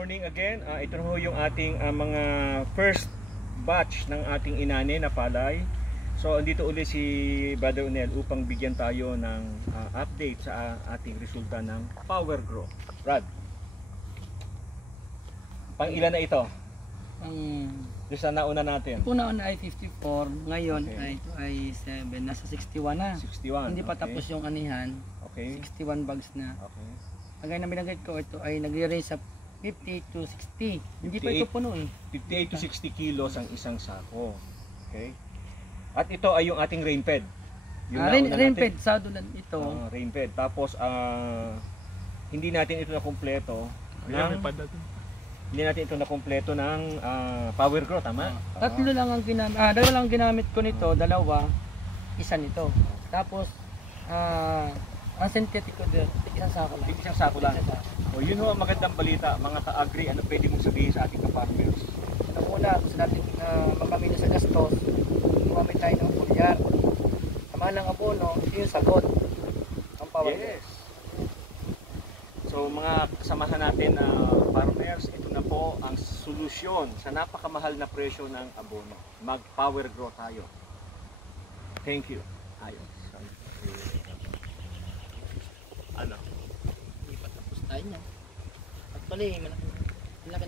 morning again. Ito na ho yung ating mga first batch ng ating inani na palay. So andito ulit si Brother Unel upang bigyan tayo ng update sa ating resulta ng Power Grow. Brad, pang ilan na ito? Doon sa nauna natin. Una ay 54, ngayon Okay. ay 7, nasa 61 na. 61. Hindi pa okay. tapos yung anihan, Okay. 61 bags na. Okay. Ang na binanggit ko, ito ay nagre-range sa 50 to 60. Hindi pa ito 58. puno eh. 58 to 60 kilos ang isang sako. Okay. At ito ay yung ating rain fed. Rain natin. fed, sado lang ito. Rain fed. Tapos hindi natin ito na kumpleto. Hindi natin ito na kumpleto ng Power Grow, tama? Tatlo lang ang ginamit, dalawa lang ang ginamit ko nito, dalawa, isa nito. Tapos, ang synthetic ko din, isang sako lang. Isang sako lang. O yun ho ang magandang balita, mga ka-agri, ano pwede mong sabihin sa ating ka-farmers? Ito muna, gusto natin makamino sa gastos, gumamit tayo ng foliar. Tama ng abono, ito yung sagot. Ang Power Grow. Yes. So mga kasamahan natin na farmers, ito na po ang solusyon sa napakamahal na presyo ng abono. Mag-Power Grow tayo. Thank you. Ayos. Ano? Hindi pa tapos tayo niya. At pala malaki